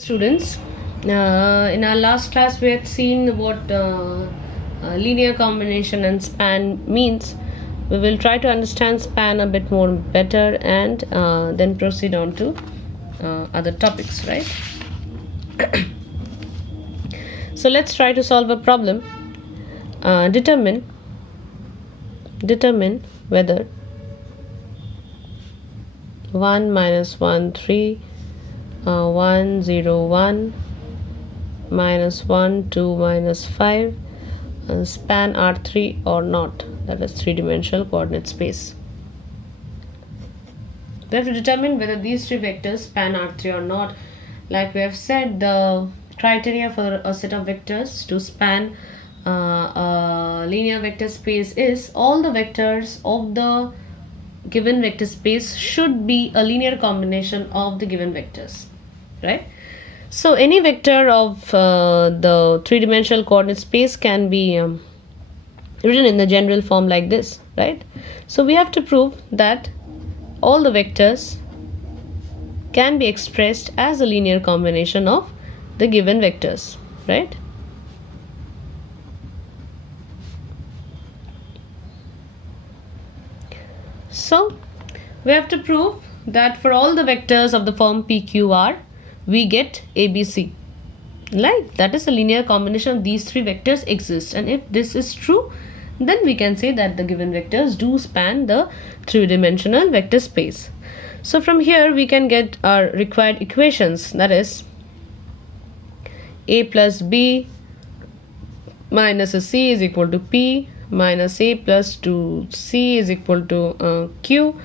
Students, in our last class we had seen what linear combination and span means. We will try to understand span a bit more better and then proceed on to other topics, right? So let's try to solve a problem. Determine whether 1 minus 1 3 1 0 1 minus 1 2 minus 5 span R3 or not, that is three-dimensional coordinate space. We have to determine whether these three vectors span R3 or not. Like we have said, the criteria for a set of vectors to span a linear vector space is all the vectors of the given vector space should be a linear combination of the given vectors, right? So any vector of the three-dimensional coordinate space can be written in the general form like this, right? So we have to prove that all the vectors can be expressed as a linear combination of the given vectors, right? So we have to prove that for all the vectors of the form PQR, we get ABC. Like that is a linear combination of these three vectors exists, and if this is true, then we can say that the given vectors do span the three-dimensional vector space. So from here we can get our required equations, that is A plus B minus a C is equal to P minus A plus 2C is equal to Q,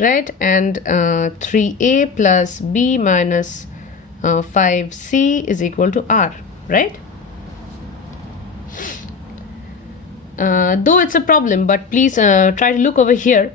right? And 3A plus B minus 5C is equal to R, right? Though it's a problem, but please try to look over here.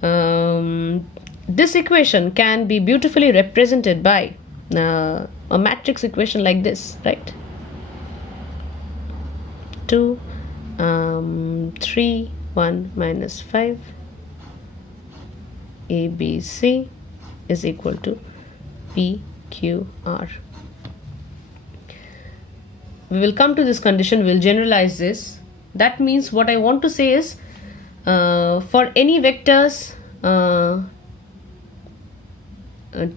This equation can be beautifully represented by a matrix equation like this, right? 2 3 1 minus 5 ABC is equal to PQR. We will come to this condition, we will generalize this. That means what I want to say is for any vectors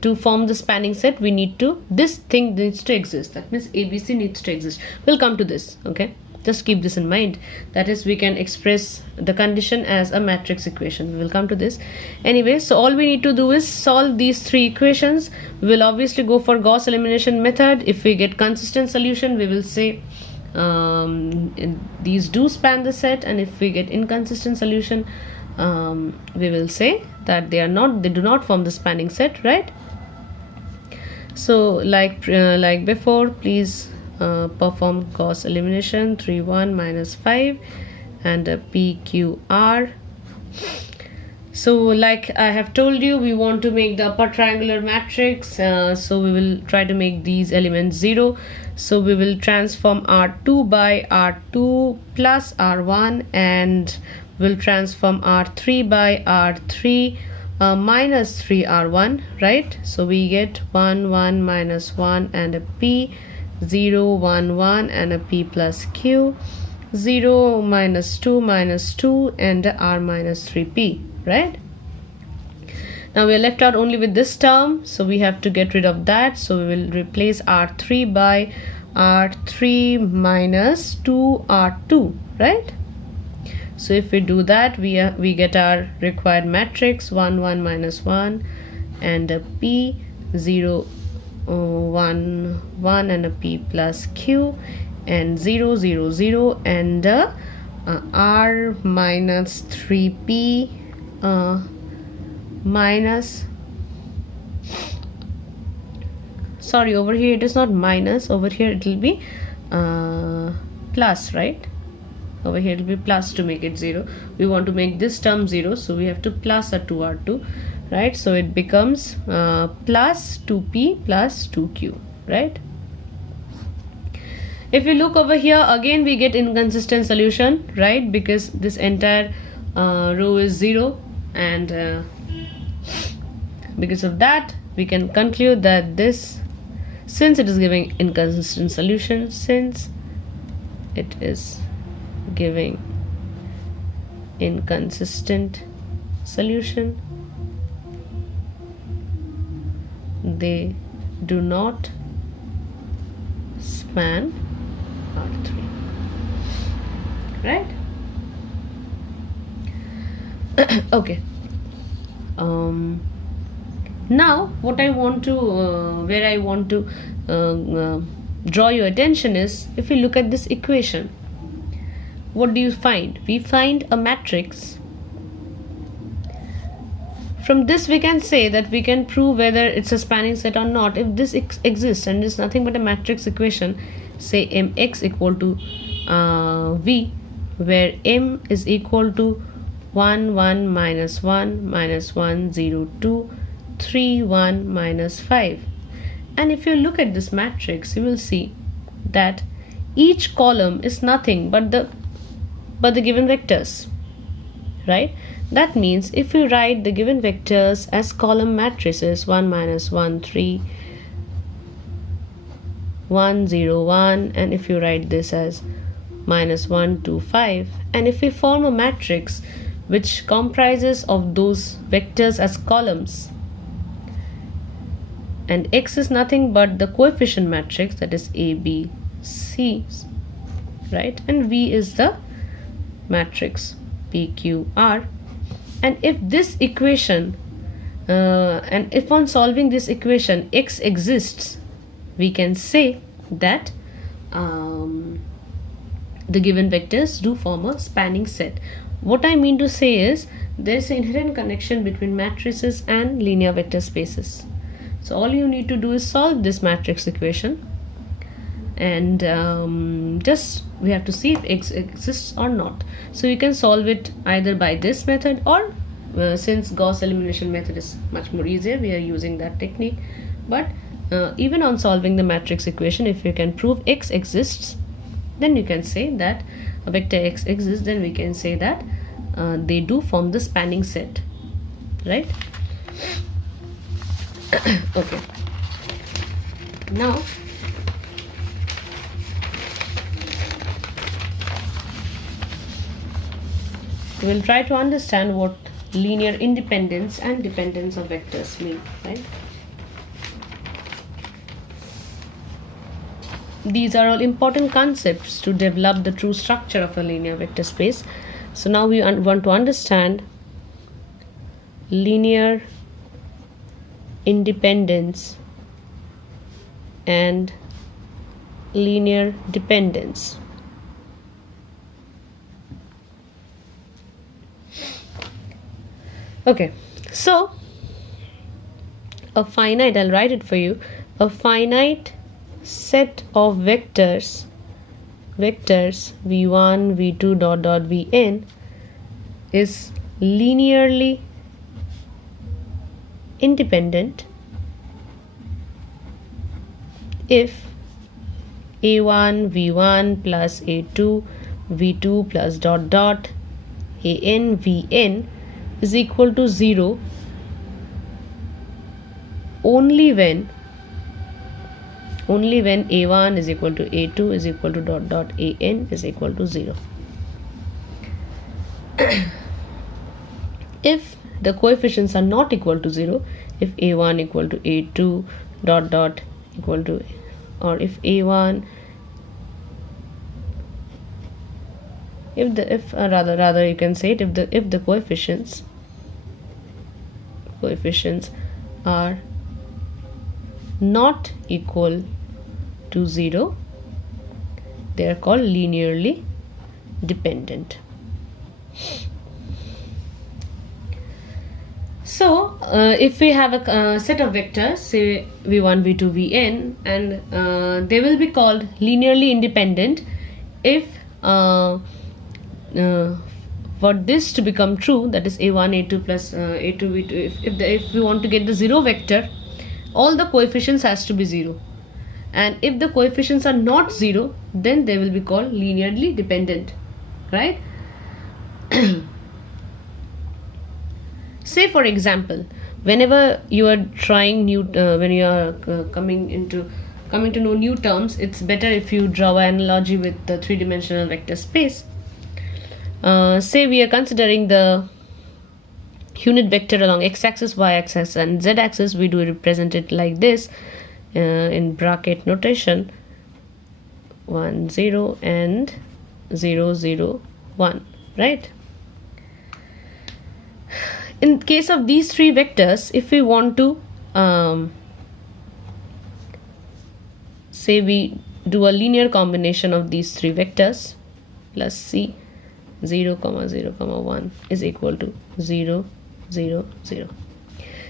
to form the spanning set, we need to, this thing needs to exist. That means ABC needs to exist. We'll come to this, okay? Just keep this in mind. That is, we can express the condition as a matrix equation. We will come to this. Anyway, so all we need to do is solve these three equations. We will obviously go for Gauss elimination method. If we get consistent solution, we will say these do span the set, and if we get inconsistent solution, we will say that they do not form the spanning set, right? So like before, please perform Gauss elimination 3 1 minus 5 and PQR. So like I have told you, we want to make the upper triangular matrix, so we will try to make these elements 0. So we will transform R2 by R2 plus R1, and will transform R3 by R3 minus 3R1, right? So we get 1 1 minus 1 and a P, 0 1 1 and a P plus Q, 0 minus 2 and a R minus 3P, right? Now we are left out only with this term, so we have to get rid of that. So we will replace R3 by R3 minus 2R2, right? So if we do that, we get our required matrix 1 1 minus 1 and a P, 0 1 1 and a P plus Q, and 0 0 0 and R minus 3P minus, sorry, over here it is not minus, over here it will be plus, right? Over here it will be plus to make it 0. We want to make this term 0, so we have to plus a 2R2, right? So it becomes plus 2P plus 2Q, right? If we look over here, again we get inconsistent solution, right? Because this entire row is 0, and because of that we can conclude that this, since it is giving inconsistent solution, since it is giving inconsistent solution, they do not span R3, right? Okay. Now what I want to where I want to draw your attention is, if you look at this equation, what do you find? We find a matrix. From this we can say that we can prove whether it's a spanning set or not if this exists, and it's nothing but a matrix equation. Say mx equal to v, where m is equal to 1 1 minus 1 minus 1 0 2 3 1 minus 5. And if you look at this matrix, you will see that each column is nothing but the given vectors, right? That means if you write the given vectors as column matrices, 1 minus 1 3 1 0 1, and if you write this as minus 1 2 5, and if we form a matrix which comprises of those vectors as columns, and X is nothing but the coefficient matrix, that is A, B, C, right? And V is the matrix P, Q, R. And if this equation, and if on solving this equation X exists, we can say that the given vectors do form a spanning set. What I mean to say is, there is an inherent connection between matrices and linear vector spaces. So all you need to do is solve this matrix equation, and just we have to see if X exists or not. So you can solve it either by this method, or since Gauss elimination method is much more easier, we are using that technique. But even on solving the matrix equation, if you can prove X exists, then you can say that a vector X exists, then we can say that they do form the spanning set, right? Okay. Now we will try to understand what linear independence and dependence of vectors mean, right? These are all important concepts to develop the true structure of a linear vector space. So now we want to understand linear independence and linear dependence. Okay, so a finite, I'll write it for you, a finite set of vectors v1 v2 dot dot vn is linearly independent if a1 v1 plus a2 v2 plus dot dot an vn is equal to 0 only when a1 is equal to a2 is equal to dot dot an is equal to 0. If the coefficients are not equal to 0, if a1 equal to a2 dot dot equal to, or if a1 rather you can say it, if the coefficients are not equal to 0, they are called linearly dependent. So if we have a set of vectors, say v1 v2 vn, and they will be called linearly independent if for this to become true, that is a1 a2 plus a2 v2, if we want to get the 0 vector, all the coefficients has to be 0, and if the coefficients are not 0, then they will be called linearly dependent, right? Say for example, whenever you are trying new when you are coming to know new terms, it's better if you draw an analogy with the three-dimensional vector space. Say we are considering the unit vector along x-axis, y-axis and z-axis. We do represent it like this in bracket notation: 1 0 and 0 0 1, right? In case of these three vectors, if we want to say we do a linear combination of these three vectors, plus c 0 0 1 is equal to 0 0 0.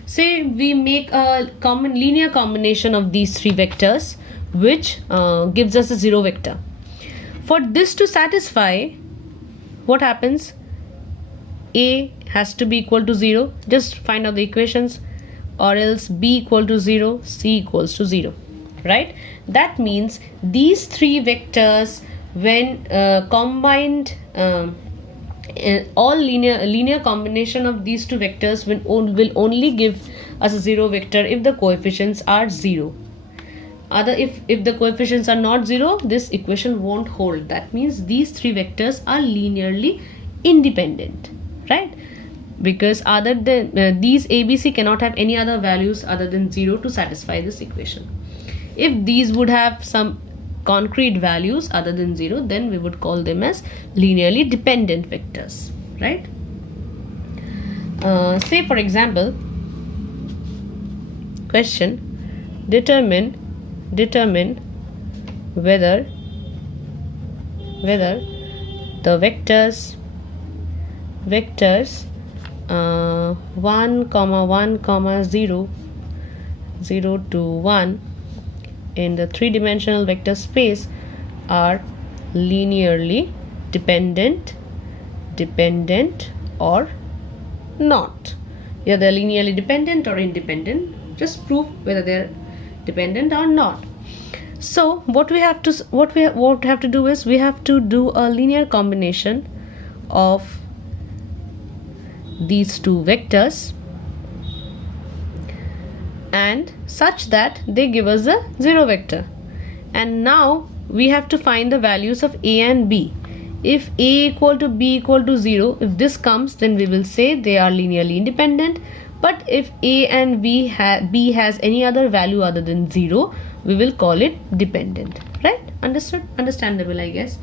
Say we make a common linear combination of these three vectors, which gives us a zero vector. For this to satisfy, what happens? A has to be equal to 0. Just find out the equations, or else b equal to 0, c equals to 0, right? That means these three vectors, when combined, all linear combination of these two vectors will only give us a zero vector if the coefficients are 0. If the coefficients are not 0, this equation won't hold. That means these three vectors are linearly independent, right? Because other than these ABC cannot have any other values other than 0 to satisfy this equation. If these would have some concrete values other than 0, then we would call them as linearly dependent vectors, right? Say for example, question: determine whether the vectors 1 1 0 0 to 1 in the three-dimensional vector space are linearly dependent or not. Yeah, they're linearly dependent or independent. Just prove whether they're dependent or not. So what we have to do is we have to do a linear combination of these two vectors, and such that they give us a zero vector. And now we have to find the values of a and b. If a equal to b equal to 0, if this comes, then we will say they are linearly independent. But if a and b has any other value other than 0, we will call it dependent, right? Understood? Understandable, I guess.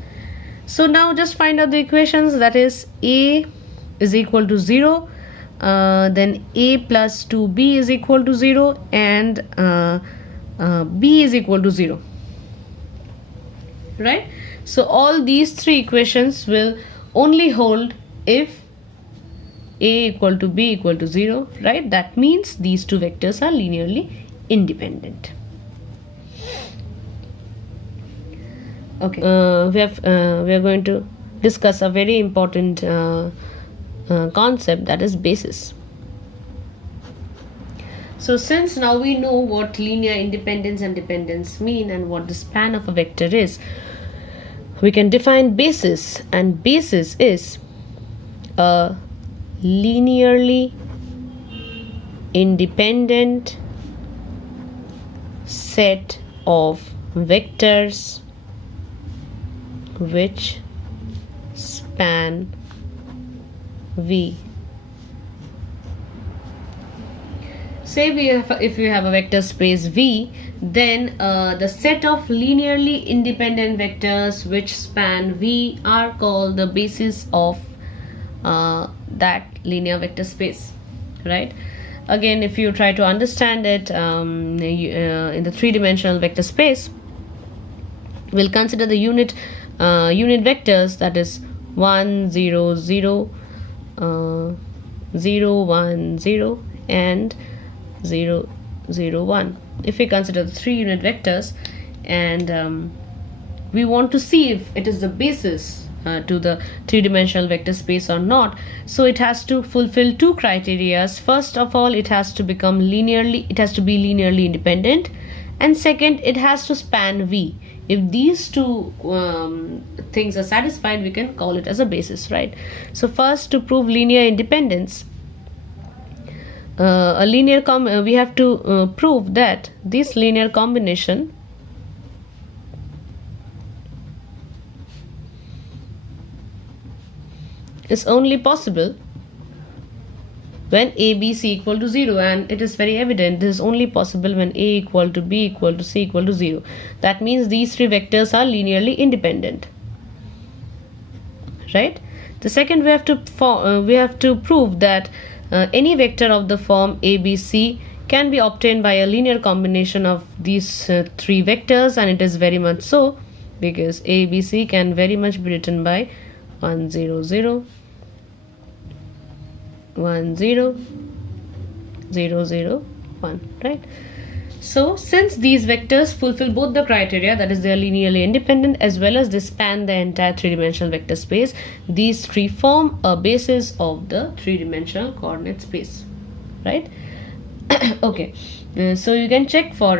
So now just find out the equations. That is, a is equal to 0, then a plus 2b is equal to 0, and b is equal to 0, right? So all these three equations will only hold if a equal to b equal to 0, right? That means these two vectors are linearly independent. Okay, we are going to discuss a very important concept, that is basis. So since now we know what linear independence and dependence mean and what the span of a vector is, we can define basis, and basis is a linearly independent set of vectors which span V. Say if you have a vector space V, then the set of linearly independent vectors which span V are called the basis of that linear vector space, right? Again, if you try to understand it in the three-dimensional vector space, we'll consider the unit vectors, that is 1 0 0 0 1 0 and 0 0 1. If we consider the three unit vectors, and we want to see if it is the basis to the three-dimensional vector space or not, so it has to fulfill two criteria. First of all, it has to be linearly independent, and second, it has to span V. If these two things are satisfied, we can call it as a basis, right? So first, to prove linear independence, we have to prove that this linear combination is only possible when a, b, c equal to 0, and it is very evident this is only possible when a equal to b equal to c equal to 0. That means these three vectors are linearly independent, right? The second, we have to prove that any vector of the form a, b, c can be obtained by a linear combination of these three vectors, and it is very much so, because a, b, c can very much be written by 1 0 0 1 0 0 0 1, right? So since these vectors fulfill both the criteria, that is they are linearly independent as well as they span the entire three-dimensional vector space, these three form a basis of the three-dimensional coordinate space, right? Okay, so you can check for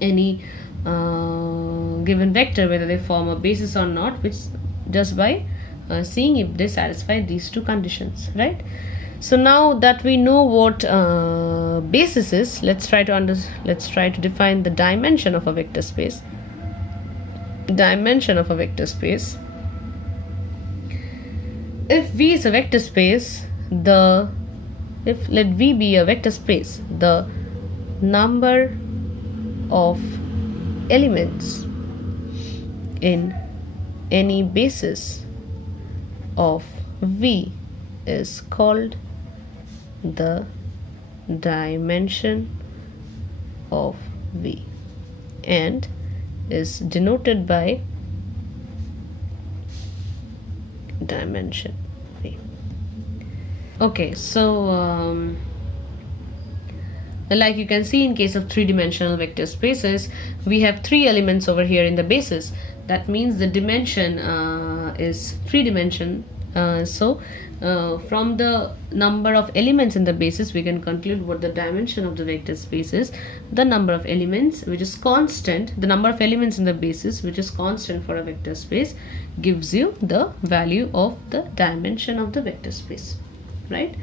any given vector whether they form a basis or not, which just by seeing if they satisfy these two conditions, right? So now that we know what basis is, let's try to define the dimension of a vector space. Dimension of a vector space. If V is a vector space, if let V be a vector space, the number of elements in any basis of V is called the dimension of V and is denoted by dimension V. Okay, so like you can see, in case of three-dimensional vector spaces, we have three elements over here in the basis. That means the dimension is three-dimension. From the number of elements in the basis, we can conclude what the dimension of the vector space is. The number of elements which is constant, the number of elements in the basis which is constant for a vector space, gives you the value of the dimension of the vector space, right?